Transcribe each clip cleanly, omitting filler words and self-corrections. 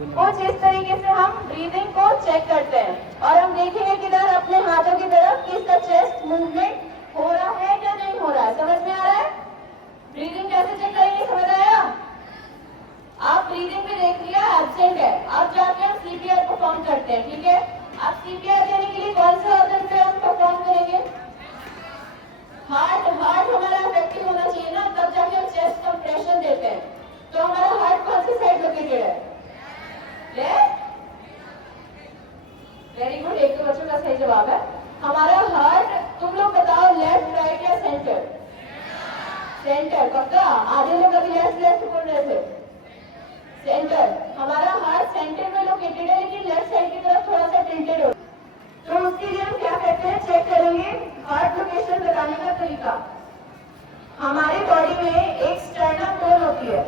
कुछ इस तरीके से हम ब्रीदिंग को चेक करते हैं और हम देखेंगे किधर अपने हाथों की तरफ कि इसका चेस्ट मूवमेंट हो रहा है या नहीं हो रहा है। समझ में आ रहा है? ब्रीदिंग कैसे चेक करेंगे, समझ आया? आप ब्रीदिंग पे देख लिया एब्सेंट है, अब जाके हम सीपीआर परफॉर्म करते हैं। ठीक है, अब सीपीआर देने के लिए कौन से ऑर्गन पे हम परफॉर्म करेंगे? हार्ट हमारा इफेक्टिव होना चाहिए ना, तब जाके हम चेस्ट कंप्रेशन देते हैं। तो हमारा हार्ट कौन सी साइड लोकेटेड है? वेरी गुड, एक तो बच्चों का सही जवाब है। हमारा हार्ट, तुम लोग बताओ लेफ्ट राइट या सेंटर? सेंटर पक्का? आधे लोग अभी लेफ्ट बोल रहे थे। सेंटर, हमारा हार्ट सेंटर में लोकेटेड है लेकिन लेफ्ट साइड की तरफ थोड़ा सा टिल्टेड हो। तो उसके लिए हम क्या करते हैं, चेक करेंगे हार्ट लोकेशन बताने का तरीका। हमारी बॉडी में एक स्टर्नम बोन होती है,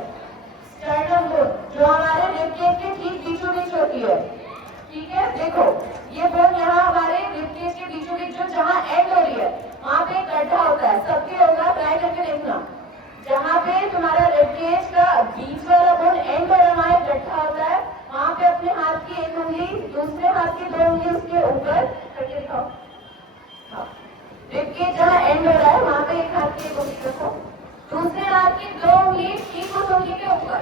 स्टर्नम बोन जो हमारे रिब केज के ठीक बीचों बीच होती है। ठीक है, देखो ये बोन यहाँ हमारे रिब केज के बीचों बीच जो जहाँ एंड हो रही है वहाँ पे एक गड्ढा होता है, सबके होगा, ट्राई करके देखना। जहाँ पे तुम्हारा रिब केज का बीच वाला बोन एंड हो रहा है वहाँ एक गड्ढा होता है, वहाँ पे अपने हाथ की एक उंगली दूसरे हाथ की दो उंगली उसके ऊपर करके दिखाओ। हाँ, रिब केज जहाँ एंड हो रहा है वहाँ पे एक हाथ की एक उंगली रखो, दूसरे हाथ की दो उंगली ठीक उस उंगली के ऊपर।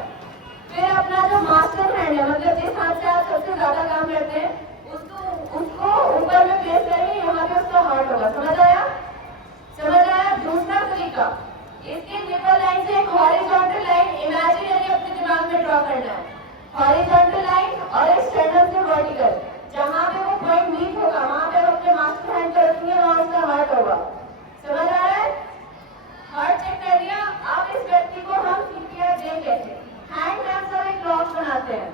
फिर अपना जो मास्टर हैंड है, मतलब जिस हाथ से आप सबसे ज्यादा काम करते हैं उसको ऊपर में प्लेस करेंगे, यहाँ पे उसका हार्ट होगा। समझ आया? समझ आया? दूसरा तरीका, इसके निपल लाइन से एक हॉरिजॉन्टल लाइन इमेजिनरी अपने दिमाग में ड्रॉ करना है। हॉरिजॉन्टल लाइन और एक स्टर्नम से वर्टिकल, जहाँ पे वो पॉइंट मीट होगा वहाँ पे अपने मास्टर हैंड को रखेंगे, वहाँ उसका हार्ट होगा। समझ आ रहा है? हार्ट चेक कर लिया। अब इस व्यक्ति को हम सीपीआर दें कैसे? हैंड क्लैप्स और एक क्रॉस बनाते हैं।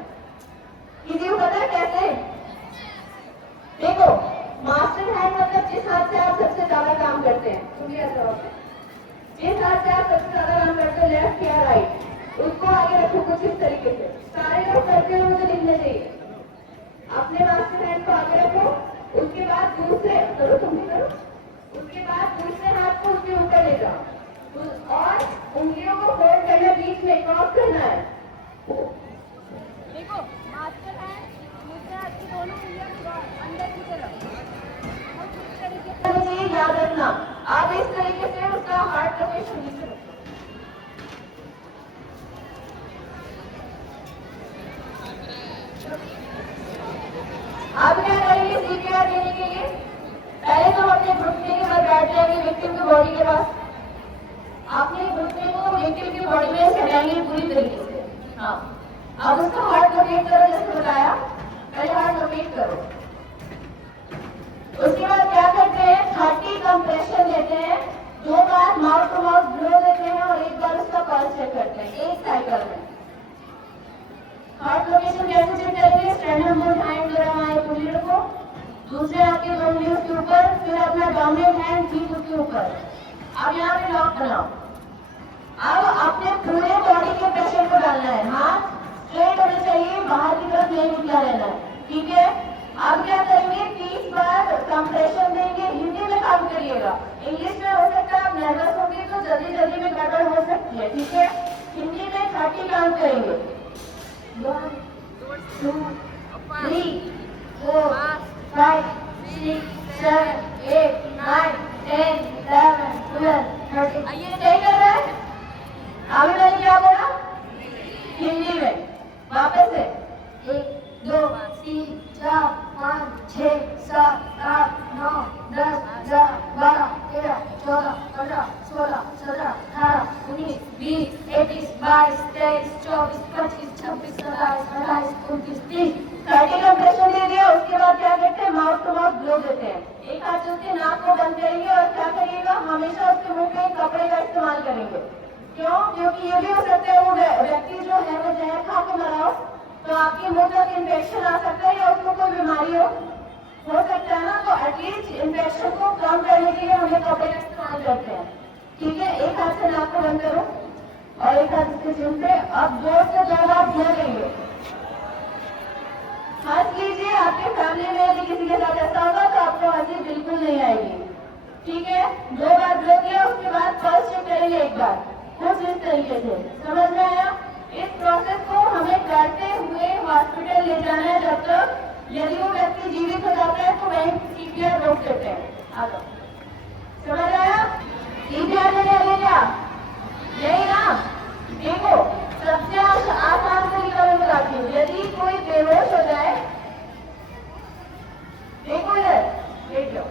किसी को पता है कैसे? देखो, मास्टर हैंड मतलब जिस हाथ से आप सबसे ज्यादा काम करते हैं, जिस हाथ से आप सबसे ज्यादा काम करते हैं, लेफ्ट या राइट, उसको आगे रखो कुछ इस तरीके से। सारे लोग करते हुए मुझे दिखने चाहिए। अपने मास्टर हैंड को आगे रखो, उसके बाद दूसरे करो, तुम भी करो, उसके बाद दूसरे हाथ को उसके ऊपर ले जाओ और उंगलियों को फोल्ड करना, बीच में क्रॉस करना है। देखो, मास्टर हैंड दूसरे हाथ की दोनों उंगलियां अंदर की तरफ, याद रखना। आप इस तरीके से उसका हार्ट लोकेशन नीचे रखो। आप क्या करेंगे सीपीआर देने के लिए? पहले तो अपने घुटने के बाद बैठ जाएंगे विक्टिम की बॉडी के पास, अपने घुटने को विक्टिम की बॉडी में सटाएंगे पूरी तरीके से। हाँ, अब उसका हार्ट लोकेट करो, जैसे बताया, पहले हार्ट लोकेट करो। उसके बाद क्या करते हैं, 30 कंप्रेशन देते हैं, 2 बार माउथ टू माउथ ब्लो देते हैं और एक बार उसका पल्स चेक करते हैं एक साइकिल में। हार्ट लोकेशन कैसे चेक करेंगे? स्टर्नम बोन हैंड जरा वहां उंगली रखो, दूसरे हाथ की दो उंगली उसके ऊपर, फिर अपना डोमिनेंट हैंड ठीक उसके ऊपर। अब यहाँ पे लॉक बनाओ। अब अपने पूरे बॉडी के प्रेशर को डालना है, हाथ स्ट्रेट होना चाहिए, बाहर की तरफ नहीं निकला रहना है। ठीक है, अब क्या करेंगे, 30 बार कंप्रेशन देंगे। हिंदी में काम करिएगा, इंग्लिश में हो सकता है आप नर्वस होंगे तो जल्दी में गड़बड़ हो सकती है। ठीक है, हिंदी में 30 काउंट करेंगे, 1 2 3 4 5 6 7 8 9 10 11 12 13। ये सही कर रहा है? अभी मैंने क्या बोला हिंदी में? वापस से 1 2 3 4 5 6 7 8 9 10 11 12 13 14 15 16 17 18 19 20 21 22 23 24 25 26 27 28 29 30। 30 कंप्रेशन दे दिया। उसके बाद क्या करते हैं, माउथ टू माउथ ब्लो देते हैं। एक हाथ से उसके नाक को बंद करेंगे और क्या करिएगा, हमेशा उसके मुंह पे कपड़े का इस्तेमाल करेंगे। क्यों? क्योंकि ये भी हो सकता है वो व्यक्ति जो है वो जहर खा के मरा हो, तो आपके मुंह तक इन्फेक्शन आ सकता है या उसको कोई बीमारी हो सकता है ना, तो एटलीस्ट इन्फेक्शन को कम करने के लिए हमें कपड़े का इस्तेमाल करते हैं। ठीक है, एक हाथ से नाक को बंद करो और एक हाथ इसके जिम पे। अब 2 से 2 बार ब्लो देंगे। हंस लीजिए, आपके फैमिली में यदि किसी के साथ ऐसा होगा तो आपको हंसी बिल्कुल नहीं आएगी। ठीक है, 2 बार ब्लो किया, उसके बाद पल्स चेक करेंगे एक बार, कुछ इस तरीके से। समझ में आया? इस प्रोसेस को हमें करते हुए हॉस्पिटल घूम लेते हैं। आ जाओ, समझ आया? इजी आ जाएगा यही ना? देखो सबसे आसान तरीका मैं बताती हूँ। यदि कोई बेहोश हो जाए, देखो इधर देख लो,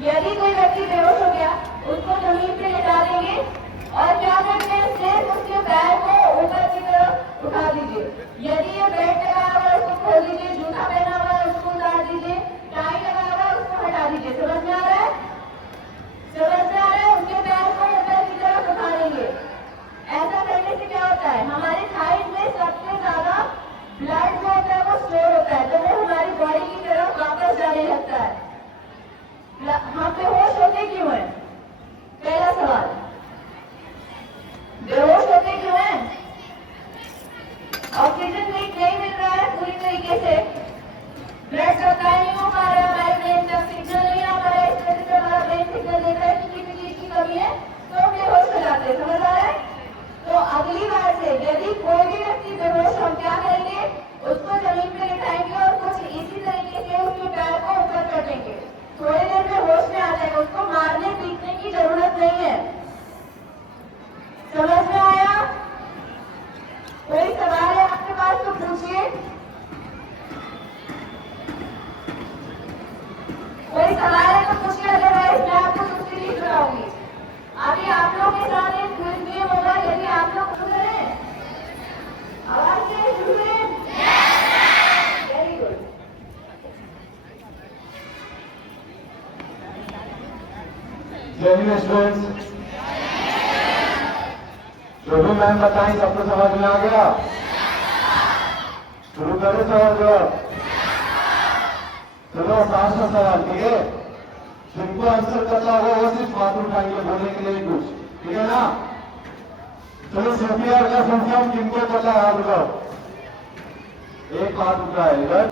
यदि कोई व्यक्ति बेहोश हो गया उसको जमीन पे लेटा देंगे और क्या करते हैं, सिर्फ उसके पैर को ऊपर की तरफ उठा दीजिए। यदि ये बेल्ट लगाया हुआ है उसको खोल दीजिए, जूता पहना हुआ है उसको उतार दीजिए, टाई लगाया हुआ है उसको हटा दीजिए। समझ में आ रहा है? समझ में आ रहा है? उसके पैर को ऊपर की तरफ उठा देंगे। ऐसा करने से क्या होता है, हमारे थाइज में सबसे ज्यादा ब्लड जो होता है वो स्टोर होता है, तो वो हमारी बॉडी की तरफ वापस जाने लगता है। हम बेहोश होते क्यों हैं? पहला सवाल, बेहोश होते क्यों हैं? ऑक्सीजन नहीं मिल रहा है पूरी तरीके से, ब्लड सप्लाई नहीं हो पा रहा है, हमारे ब्रेन तक सिग्नल नहीं आ पा रहा है, इस वजह से हमारा ब्रेन सिग्नल देता है कि किसी चीज की कमी है, तो हम बेहोश हो जाते हैं। समझ आ रहा है? तो अगली बार से यदि कोई भी व्यक्ति बेहोश, हम क्या करेंगे, उसको जमीन पे लिटाएंगे और कुछ इसी तरीके से उसके पैर को ऊपर कर देंगे। थोड़ी देर में होश में आ जाएगा, उसको मारने पीटने की जरूरत नहीं है। समझ में आया? कोई सवाल है आपके पास तो पूछिए। कोई सवाल है तो पूछिए, अदरवाइज मैं आपको दूसरी चीज बताऊंगी। अभी आप लोग के साथ एक क्विज गेम होगा, यदि आप लोग सुन रहे हैं, आवाज से सुन रहे हैं? Very good. जय हिंद स्टूडेंट्स, जो भी मैम बताई सबको समझ में आ गया? शुरू करें सवाल जवाब। चलो आसान सा सवाल, ठीक है? जिनको आंसर करना होगा वो सिर्फ हाथ उठाएंगे बोलने के लिए कुछ, ठीक है ना? चलो सोफिया का संख्या किनको पता है, हाथ उठाओ। एक हाथ उठा है इधर।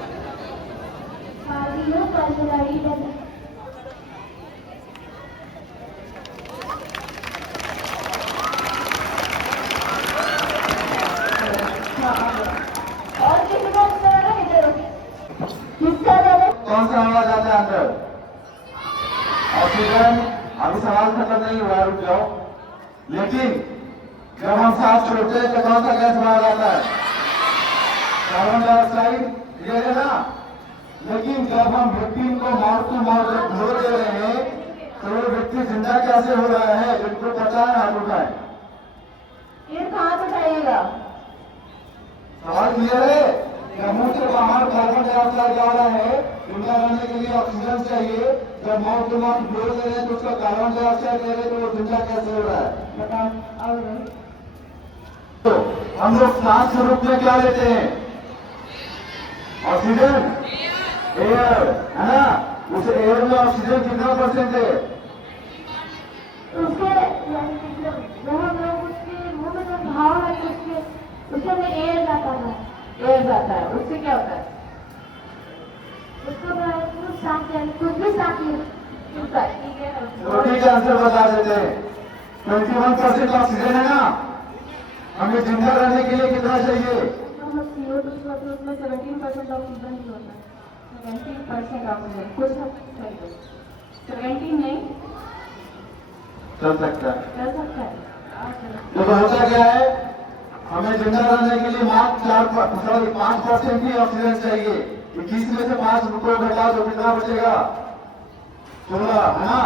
और किसी को उत्तर है? इधर किसका जवाब? कौन सा आवाज आता है अंदर? ऑक्सीजन। अभी सवाल खत्म नहीं हुआ, रुक जाओ। लेकिन जब हम सांस छोड़ते हैं तो कौन सा गैस बाहर आता है? कार्बन डाइऑक्साइड, क्लियर है ना? लेकिन जब हम व्यक्ति को मौत को मौत जब धो दे रहे हैं तो वो व्यक्ति जिंदा कैसे हो रहा है? जिनको पता है हाथ उठाए। सिर्फ हाथ उठाइएगा। सवाल क्लियर है? जब मुंह से बाहर कार्बन डाइऑक्साइड जा रहा है, जिंदा रहने के लिए ऑक्सीजन चाहिए, जब मौत को मौत बोल दे रहे हैं तो उसका कार्बन डाइऑक्साइड ले रहे तो वो जिंदा कैसे हो रहा है? बताओ। और तो हम लोग सांस के रूप में क्या लेते हैं? ऑक्सीजन, एयर, है ना? उस एयर में ऑक्सीजन कितना परसेंट है? उसके वो हम लोग उसके मुंह में जो भाव है उसके में एयर जाता है, एयर जाता है, उससे क्या होता है? उसको कुछ सांस कुछ भी सांस ठीक है। रोटी का आंसर बता देते हैं। 21% ऑक्सीजन है ना? हमें जिंदा रहने के लिए कितना चाहिए? उसमें 17% ऑक्सीजन ही होता है, 17% ऑक्सीजन, कुछ चाहिए, 17 नहीं चल सकता है। चल सकता है। तो होता क्या है, हमें जिंदा रहने के लिए मात्र 5% ही ऑक्सीजन चाहिए। 21 में से 5 को घटा तो कितना बचेगा? 16, है ना?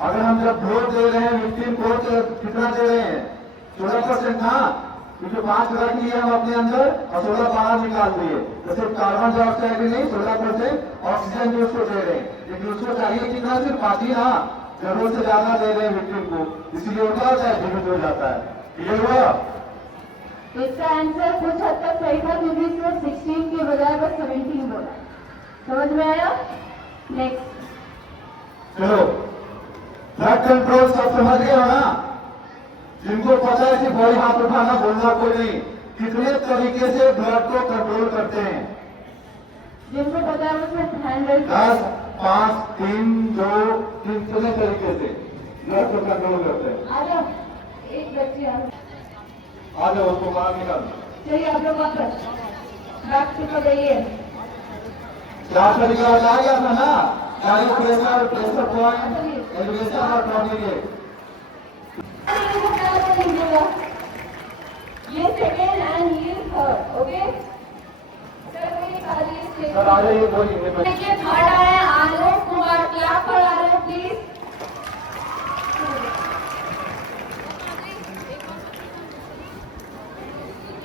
अगर हम जब ब्लड दे रहे हैं विक्टिम को तो कितना दे रहे हैं? 16% ना, क्योंकि 5 रख लिए हम अपने अंदर और 16 बाहर निकाल दिए, तो सिर्फ कार्बन डाइऑक्साइड ही नहीं 16% ऑक्सीजन भी उसको दे रहे हैं। लेकिन उसको चाहिए कितना? सिर्फ 5 ही ना, जरूरत से ज्यादा दे रहे हैं विक्टिम को, इसलिए क्या होता है? जीवित हो जाता है। क्लियर हुआ? इसका आंसर कुछ हद तक सही था, क्योंकि इसमें 16 के बजाय बस 17 बोला। समझ में आया? नेक्स्ट। चलो, ब्लड कंट्रोल सब समझ गए हो ना? जिनको पता है सिर्फ वही हाथ उठाना, बोलना कोई नहीं। कितने तरीके से ब्लड को कंट्रोल करते हैं? जिनको पता है उसमें हैंड रेज 10, 5, 3, 2, 3 कितने तरीके से ब्लड को कंट्रोल करते हैं? आ जाओ, एक बच्चे आ जाओ, उसको बाहर निकाल। चलिए आप लोग वापस बैक से पकड़िए। 4 तरीका बताया गया था ना? Carry pressure point, elevation or coordinate. ये सेकेंड एंड ये थर्ड, ओके। सर आ जाइए बोलिए। देखिए थर्ड आया है Alok Kumar, clap for Alok please.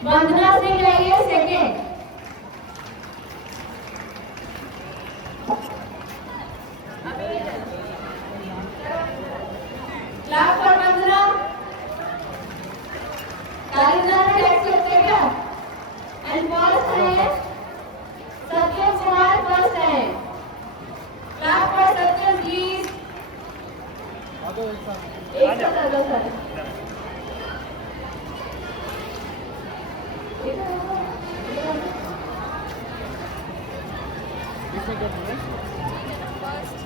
Vandana Singh रही है second. Clap for Vandana. Kalidas tax करते हैं क्या? एंड फर्स्ट है सत्यम कुमार, फर्स्ट है। Clap for Satyam please. एक साथ आ जाओ सर। फर्स्ट